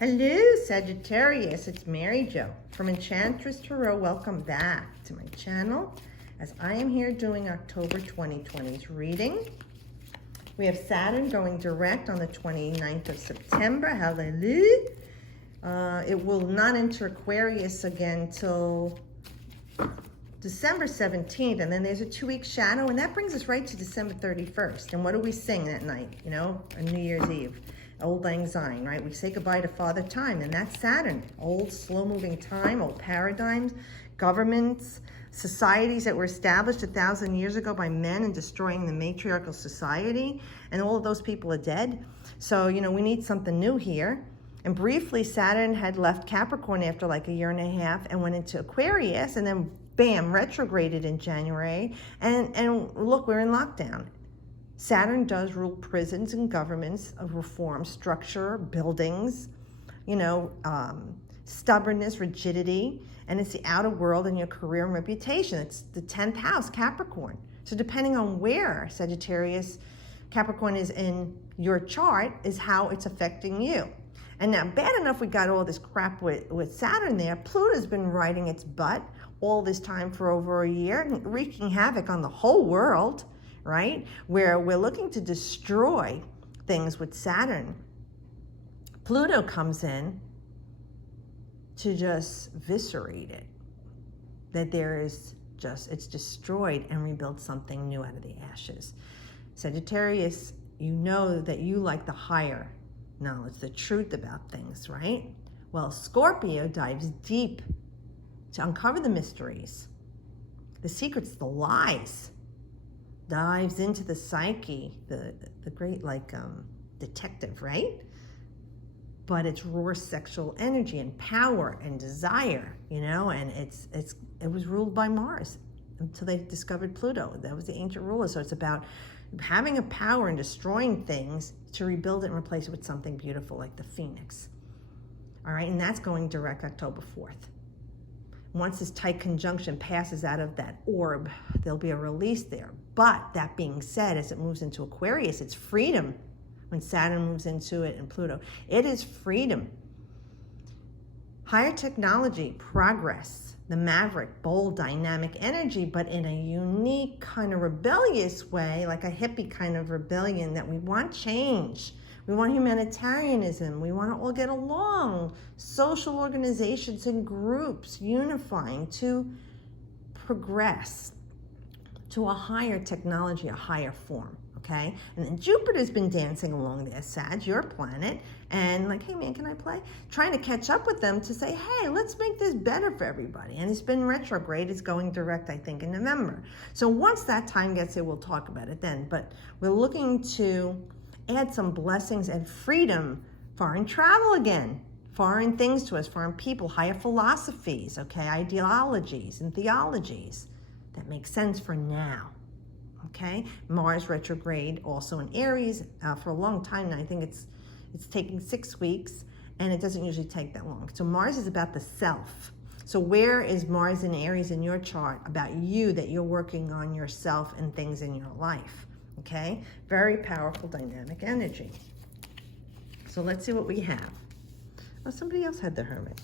Hello, Sagittarius. It's Mary Jo from Enchantress Tarot. Welcome back to my channel as I am here doing October 2020's reading. We have Saturn going direct on the 29th of September. Hallelujah. It will not enter Aquarius again till December 17th, and then there's a 2-week shadow, and that brings us right to December 31st. And what do we sing that night, you know, on New Year's Eve? Old Lang Syne, right? We say goodbye to Father Time, and that's Saturn. Old, slow-moving time, old paradigms, governments, societies that were established 1,000 years ago by men and destroying the matriarchal society, and all of those people are dead. So, you know, we need something new here. And briefly, Saturn had left Capricorn after like a year and a half and went into Aquarius, and then bam, retrograded in January. And look, we're in lockdown. Saturn does rule prisons and governments, of reform, structure, buildings, you know, stubbornness, rigidity, and it's the outer world and your career and reputation. It's the 10th house, Capricorn. So depending on where Sagittarius, Capricorn is in your chart is how it's affecting you. And now, bad enough we got all this crap with Saturn there, Pluto's been riding its butt all this time for over a year, wreaking havoc on the whole world, right? Where we're looking to destroy things with Saturn. Pluto comes in to just viscerate it. That there is just, it's destroyed and rebuild something new out of the ashes. Sagittarius, you know that you like the higher knowledge, the truth about things, right? Well, Scorpio dives deep to uncover the mysteries, the secrets, the lies, dives into the psyche, the great detective, right? But it's raw sexual energy and power and desire, you know, and it was ruled by Mars until they discovered Pluto. That was the ancient ruler. So it's about having a power and destroying things to rebuild it and replace it with something beautiful like the phoenix. All right, and that's going direct October 4th. Once this tight conjunction passes out of that orb, there'll be a release there. But that being said, as it moves into Aquarius, it's freedom. When Saturn moves into it and Pluto, it is freedom. Higher technology, progress, the maverick, bold, dynamic energy, but in a unique kind of rebellious way, like a hippie kind of rebellion, that we want change. We want humanitarianism. We want to all get along. Social organizations and groups unifying to progress to a higher technology, a higher form, okay? And then Jupiter's been dancing along there, Sag, your planet, and like, hey man, can I play? Trying to catch up with them to say, hey, let's make this better for everybody. And it's been retrograde. It's going direct, I think, in November. So once that time gets here, we'll talk about it then. But we're looking to add some blessings and freedom, foreign travel again, foreign things to us, foreign people, higher philosophies, okay, ideologies and theologies that make sense for now, okay? Mars retrograde also in Aries for a long time now. I think it's taking 6 weeks, and it doesn't usually take that long. So Mars is about the self. So where is Mars in Aries in your chart about you, that you're working on yourself and things in your life? Okay, very powerful dynamic energy. So let's see what we have. Oh, somebody else had the Hermit.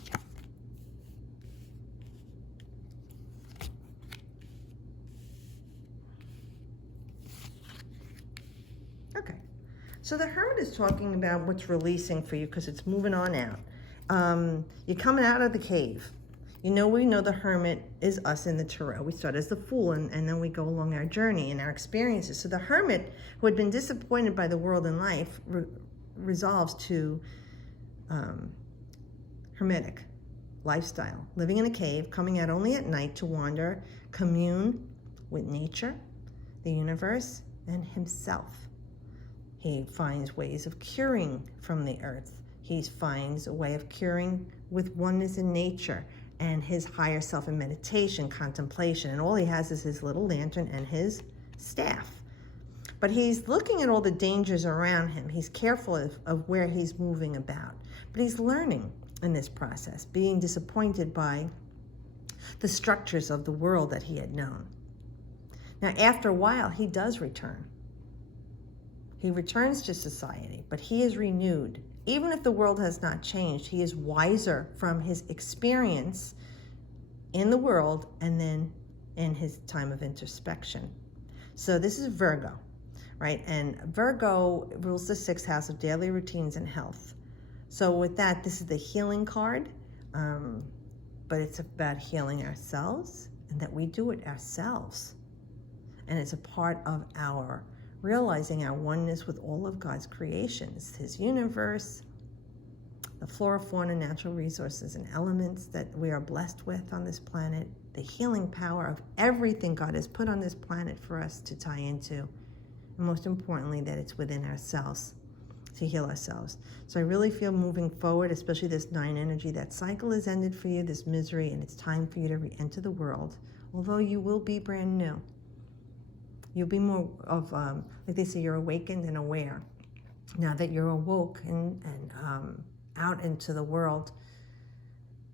Okay, so the Hermit is talking about what's releasing for you because it's moving on out. You're coming out of the cave. You know, we know the Hermit is us in the Tarot. We start as the Fool, and then we go along our journey and our experiences. So the Hermit, who had been disappointed by the world and life, resolves to hermetic lifestyle, living in a cave, coming out only at night to wander, commune with nature, the universe, and himself. He finds ways of curing from the earth. He finds a way of curing with oneness in nature and his higher self in meditation, contemplation, and all he has is his little lantern and his staff. But he's looking at all the dangers around him. He's careful of where he's moving about. But he's learning in this process, being disappointed by the structures of the world that he had known. Now, after a while, he does return. He returns to society, but he is renewed Even if the world has not changed, he is wiser from his experience in the world and then in his time of introspection. So this is Virgo, right? And Virgo rules the 6th house of daily routines and health. So with that, this is the healing card, but it's about healing ourselves and that we do it ourselves. And it's a part of our realizing our oneness with all of God's creations, his universe, the flora, fauna, natural resources and elements that we are blessed with on this planet, the healing power of everything God has put on this planet for us to tie into, and most importantly, that it's within ourselves to heal ourselves. So I really feel moving forward, especially this 9 energy, that cycle has ended for you, this misery, and it's time for you to re-enter the world, although you will be brand new. You'll be more of, like they say, you're awakened and aware. Now that you're awoke and out into the world,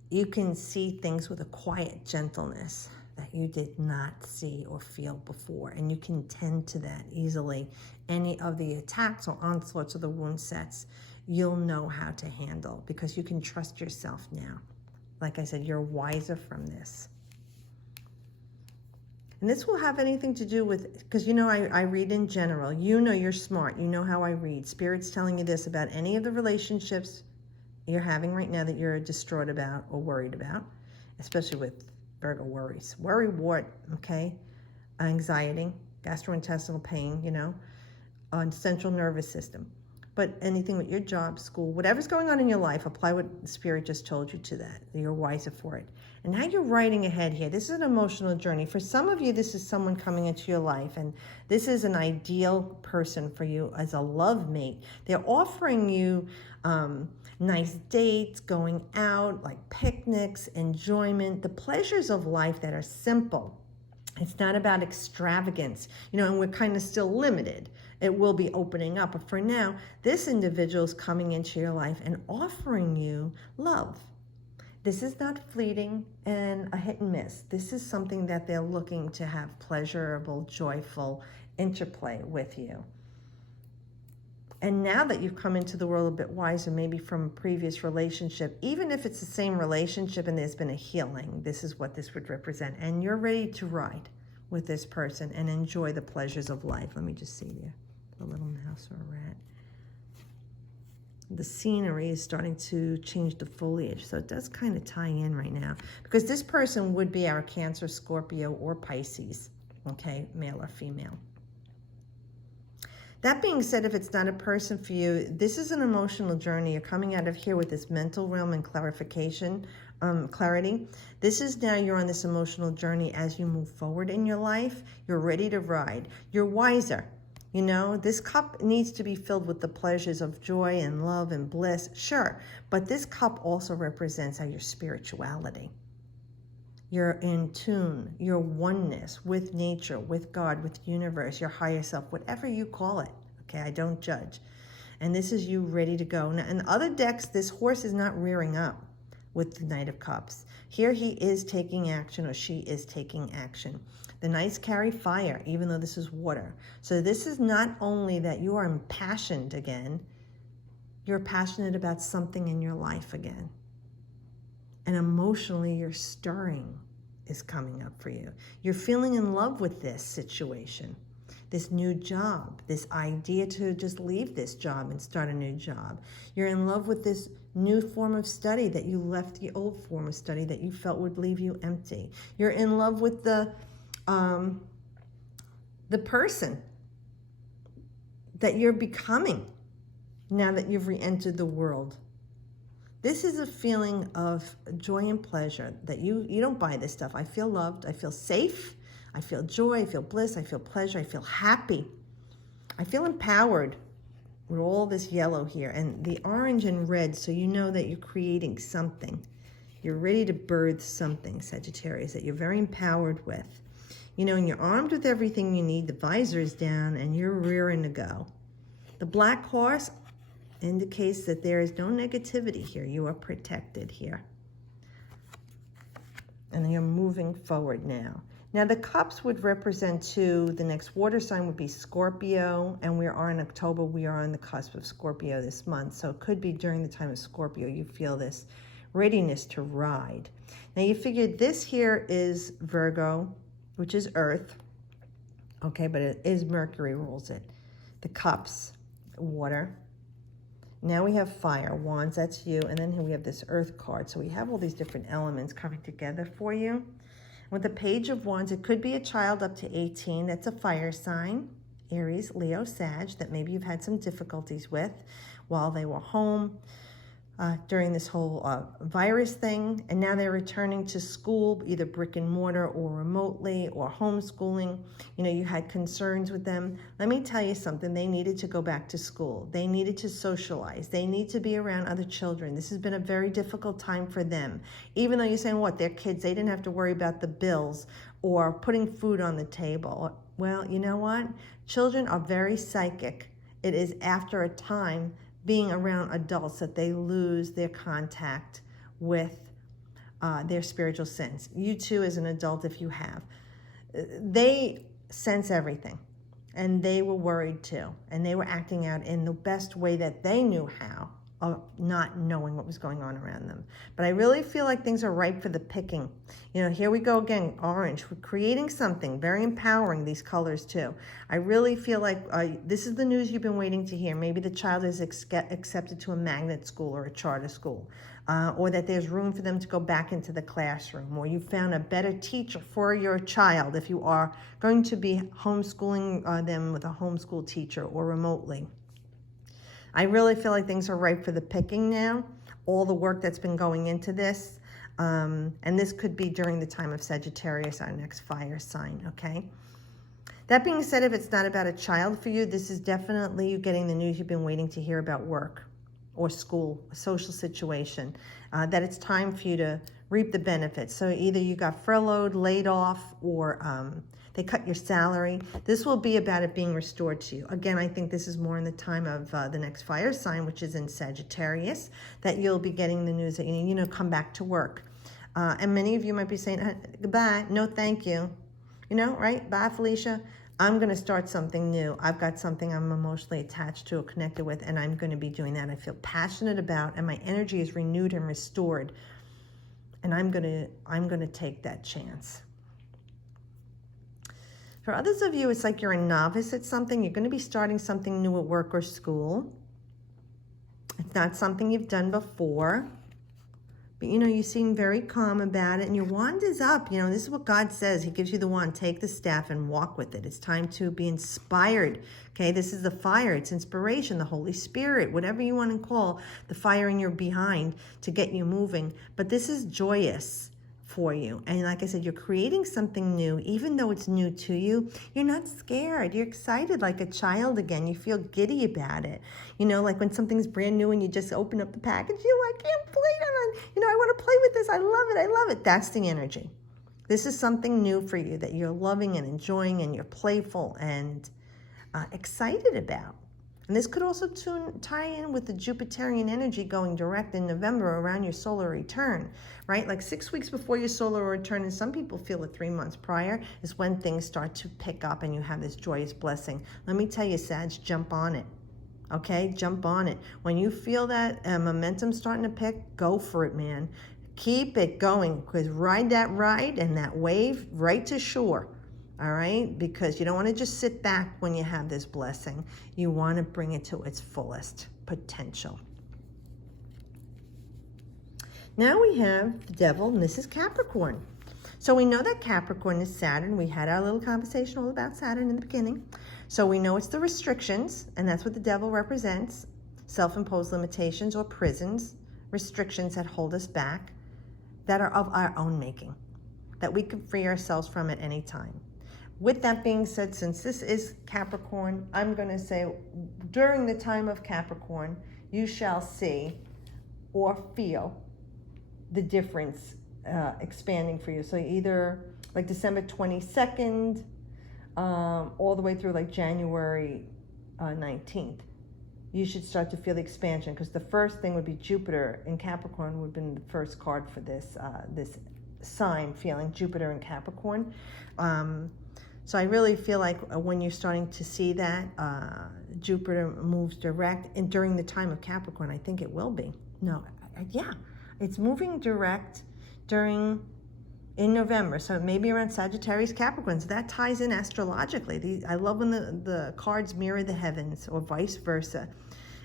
you can see things with a quiet gentleness that you did not see or feel before. And you can tend to that easily. Any of the attacks or onslaughts or the wound sets, you'll know how to handle because you can trust yourself now. Like I said, you're wiser from this. And this will have anything to do with, because you know I read in general. You know you're smart. You know how I read. Spirit's telling you this about any of the relationships you're having right now that you're distraught about or worried about, especially with Virgo worries. Worry what, okay? Anxiety, gastrointestinal pain, you know, on central nervous system. But anything with your job, school, whatever's going on in your life, apply what Spirit just told you to that. You're wiser for it. And now you're writing ahead here. This is an emotional journey. For some of you, this is someone coming into your life, and this is an ideal person for you as a love mate. They're offering you nice dates, going out, like picnics, enjoyment, the pleasures of life that are simple. It's not about extravagance, you know, and we're kind of still limited. It will be opening up. But for now, this individual is coming into your life and offering you love. This is not fleeting and a hit and miss. This is something that they're looking to have pleasurable, joyful interplay with you. And now that you've come into the world a bit wiser, maybe from a previous relationship, even if it's the same relationship and there's been a healing, this is what this would represent. And you're ready to ride with this person and enjoy the pleasures of life. Let me just see there, a little mouse or a rat. The scenery is starting to change the foliage, so it does kind of tie in right now. Because this person would be our Cancer, Scorpio, or Pisces, okay, male or female. That being said, if it's not a person for you, this is an emotional journey. You're coming out of here with this mental realm and clarification, clarity. This is now you're on this emotional journey as you move forward in your life. You're ready to ride. You're wiser. You know, this cup needs to be filled with the pleasures of joy and love and bliss, sure. But this cup also represents your spirituality. You're in tune, your oneness with nature, with God, with the universe, your higher self, whatever you call it. Okay, I don't judge. And this is you ready to go. Now, in other decks, this horse is not rearing up with the Knight of Cups. Here he is taking action, or she is taking action. The Knights carry fire, even though this is water. So this is not only that you are impassioned again, you're passionate about something in your life again. And emotionally, your stirring is coming up for you. You're feeling in love with this situation, this new job, this idea to just leave this job and start a new job. You're in love with this new form of study that you left the old form of study that you felt would leave you empty. You're in love with the person that you're becoming now that you've re-entered the world. This is a feeling of joy and pleasure that you don't buy this stuff. I feel loved. I feel safe. I feel joy. I feel bliss. I feel pleasure. I feel happy. I feel empowered with all this yellow here and the orange and red, so you know that you're creating something. You're ready to birth something, Sagittarius, that you're very empowered with. You know, and you're armed with everything you need. The visor is down and you're rearing to go. The black horse indicates that there is no negativity here. You are protected here. And you're moving forward now. Now the cups would represent the next water sign would be Scorpio, and we are in October. We are on the cusp of Scorpio this month. So it could be during the time of Scorpio you feel this readiness to ride. Now you figure this here is Virgo, which is Earth. Okay, but it is Mercury rules it. The cups, water. Now we have fire, wands, that's you. And then here we have this Earth card. So we have all these different elements coming together for you. With the Page of Wands, it could be a child up to 18. That's a fire sign, Aries, Leo, Sag, that maybe you've had some difficulties with while they were home during this whole virus thing. And now they're returning to school, either brick and mortar or remotely or homeschooling. You know, you had concerns with them. Let me tell you something. They needed to go back to school. They needed to socialize. They need to be around other children. This has been a very difficult time for them. Even though you're saying, what, they're kids, they didn't have to worry about the bills or putting food on the table. Well, you know what? Children are very psychic. It is after a time being around adults that they lose their contact with their spiritual sense. You too, as an adult, if you have. They sense everything, and they were worried too, and they were acting out in the best way that they knew how, of not knowing what was going on around them. But I really feel like things are ripe for the picking. You know, here we go again, orange. We're creating something very empowering, these colors too. I really feel like this is the news you've been waiting to hear. Maybe the child is accepted to a magnet school or a charter school, or that there's room for them to go back into the classroom, or you found a better teacher for your child if you are going to be homeschooling them with a homeschool teacher or remotely. I really feel like things are ripe for the picking now, all the work that's been going into this. And this could be during the time of Sagittarius, our next fire sign, okay? That being said, if it's not about a child for you, this is definitely you getting the news you've been waiting to hear about work or school, a social situation, that it's time for you to reap the benefits. So either you got furloughed, laid off, or they cut your salary. This will be about it being restored to you. Again, I think this is more in the time of the next fire sign, which is in Sagittarius, that you'll be getting the news that you know, come back to work. And many of you might be saying, goodbye, no thank you. You know, right? Bye, Felicia. I'm going to start something new. I've got something I'm emotionally attached to or connected with, and I'm going to be doing that. I feel passionate about, and my energy is renewed and restored. And I'm going to take that chance. For others of you, it's like you're a novice at something. You're going to be starting something new at work or school. It's not something you've done before. But, you know, you seem very calm about it, and your wand is up. You know, this is what God says. He gives you the wand. Take the staff and walk with it. It's time to be inspired. Okay, this is the fire. It's inspiration, the Holy Spirit, whatever you want to call the fire in your behind to get you moving. But this is joyous for you. And like I said, you're creating something new. Even though it's new to you, you're not scared. You're excited like a child again. You feel giddy about it. You know, like when something's brand new and you just open up the package, you're like, I can't play it. You know, I want to play with this. I love it. I love it. That's the energy. This is something new for you that you're loving and enjoying, and you're playful and excited about. And this could also tie in with the Jupiterian energy going direct in November around your solar return, right? Like 6 weeks before your solar return, and some people feel it 3 months prior, is when things start to pick up and you have this joyous blessing. Let me tell you, Sag, jump on it. Okay, jump on it. When you feel that momentum starting to pick, go for it, man. Keep it going, because ride that ride and that wave right to shore. All right, because you don't want to just sit back when you have this blessing. You want to bring it to its fullest potential. Now we have the devil, and this is Capricorn. So we know that Capricorn is Saturn. We had our little conversation all about Saturn in the beginning. So we know it's the restrictions, and that's what the devil represents. Self-imposed limitations or prisons, restrictions that hold us back, that are of our own making, that we can free ourselves from at any time. With that being said, since this is Capricorn, I'm going to say during the time of Capricorn, you shall see or feel the difference expanding for you. So either like December 22nd, all the way through like January 19th, you should start to feel the expansion, because the first thing would be Jupiter in Capricorn would have been the first card for this sign feeling, Jupiter and Capricorn. So I really feel like when you're starting to see that Jupiter moves direct, and during the time of Capricorn, I think it will be. No, yeah, it's moving direct in November, so maybe around Sagittarius, Capricorn. So that ties in astrologically. I love when the cards mirror the heavens or vice versa.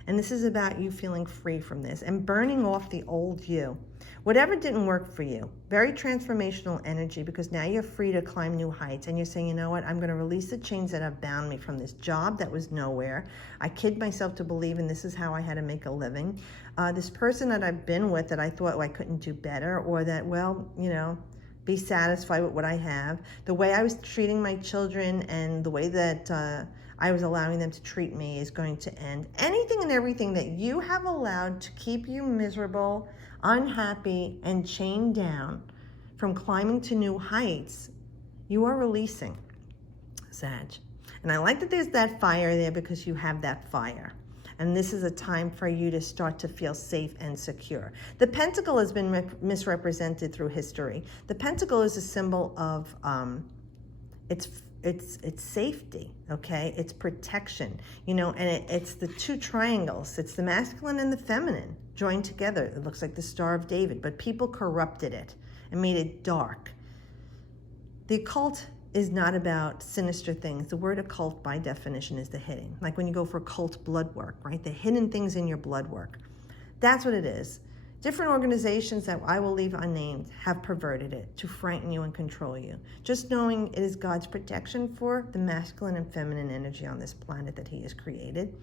And this is about you feeling free from this and burning off the old you. Whatever didn't work for you, very transformational energy, because now you're free to climb new heights. And you're saying, you know what, I'm going to release the chains that have bound me from this job that was nowhere. I kid myself to believe, and this is how I had to make a living. This person that I've been with that I thought I couldn't do better, or that, well, you know, be satisfied with what I have. The way I was treating my children and the way that I was allowing them to treat me is going to end. Anything and everything that you have allowed to keep you miserable, unhappy, and chained down from climbing to new heights, you are releasing, Sag. And I like that there's that fire there, because you have that fire. And this is a time for you to start to feel safe and secure. The pentacle has been misrepresented through history. The pentacle is a symbol of it's safety, okay? It's protection, you know, and it's the two triangles. It's the masculine and the feminine joined together. It looks like the Star of David, but people corrupted it and made it dark. The occult is not about sinister things. The word occult, by definition, is the hidden. Like when you go for occult blood work, right? The hidden things in your blood work. That's what it is. Different organizations that I will leave unnamed have perverted it to frighten you and control you. Just knowing it is God's protection for the masculine and feminine energy on this planet that He has created.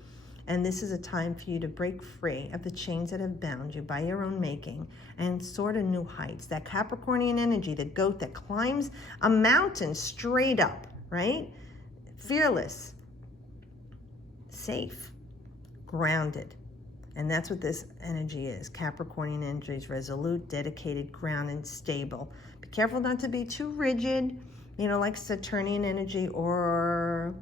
And this is a time for you to break free of the chains that have bound you by your own making and soar to new heights. That Capricornian energy, the goat that climbs a mountain straight up, right? Fearless, safe, grounded. And that's what this energy is. Capricornian energy is resolute, dedicated, grounded, stable. Be careful not to be too rigid, you know, like Saturnian energy, or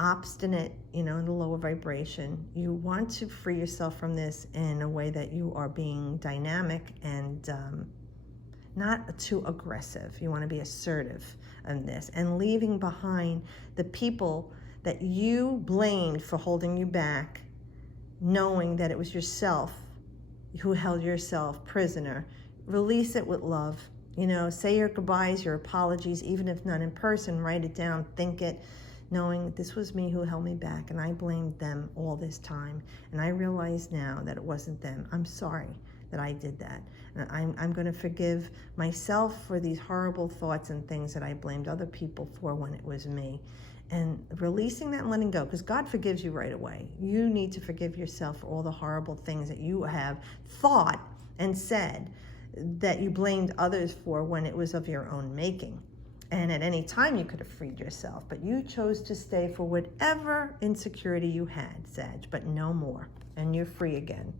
obstinate, you know, in the lower vibration. You want to free yourself from this in a way that you are being dynamic and not too aggressive. You want to be assertive in this, and leaving behind the people that you blamed for holding you back, knowing that it was yourself who held yourself prisoner. Release it with love. You know, say your goodbyes, your apologies, even if not in person. Write it down, think it, knowing this was me who held me back, and I blamed them all this time. And I realize now that it wasn't them. I'm sorry that I did that. And I'm going to forgive myself for these horrible thoughts and things that I blamed other people for when it was me. And releasing that and letting go, because God forgives you right away. You need to forgive yourself for all the horrible things that you have thought and said that you blamed others for when it was of your own making. And at any time you could have freed yourself, but you chose to stay for whatever insecurity you had, Sag, but no more. And you're free again.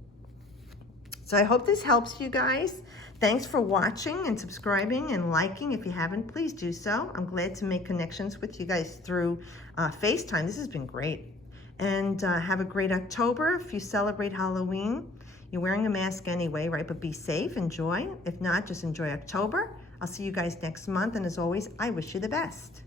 So I hope this helps you guys. Thanks for watching and subscribing and liking. If you haven't, please do so. I'm glad to make connections with you guys through FaceTime. This has been great. And have a great October. If you celebrate Halloween, you're wearing a mask anyway, right? But be safe, enjoy. If not, just enjoy October. I'll see you guys next month. And as always, I wish you the best.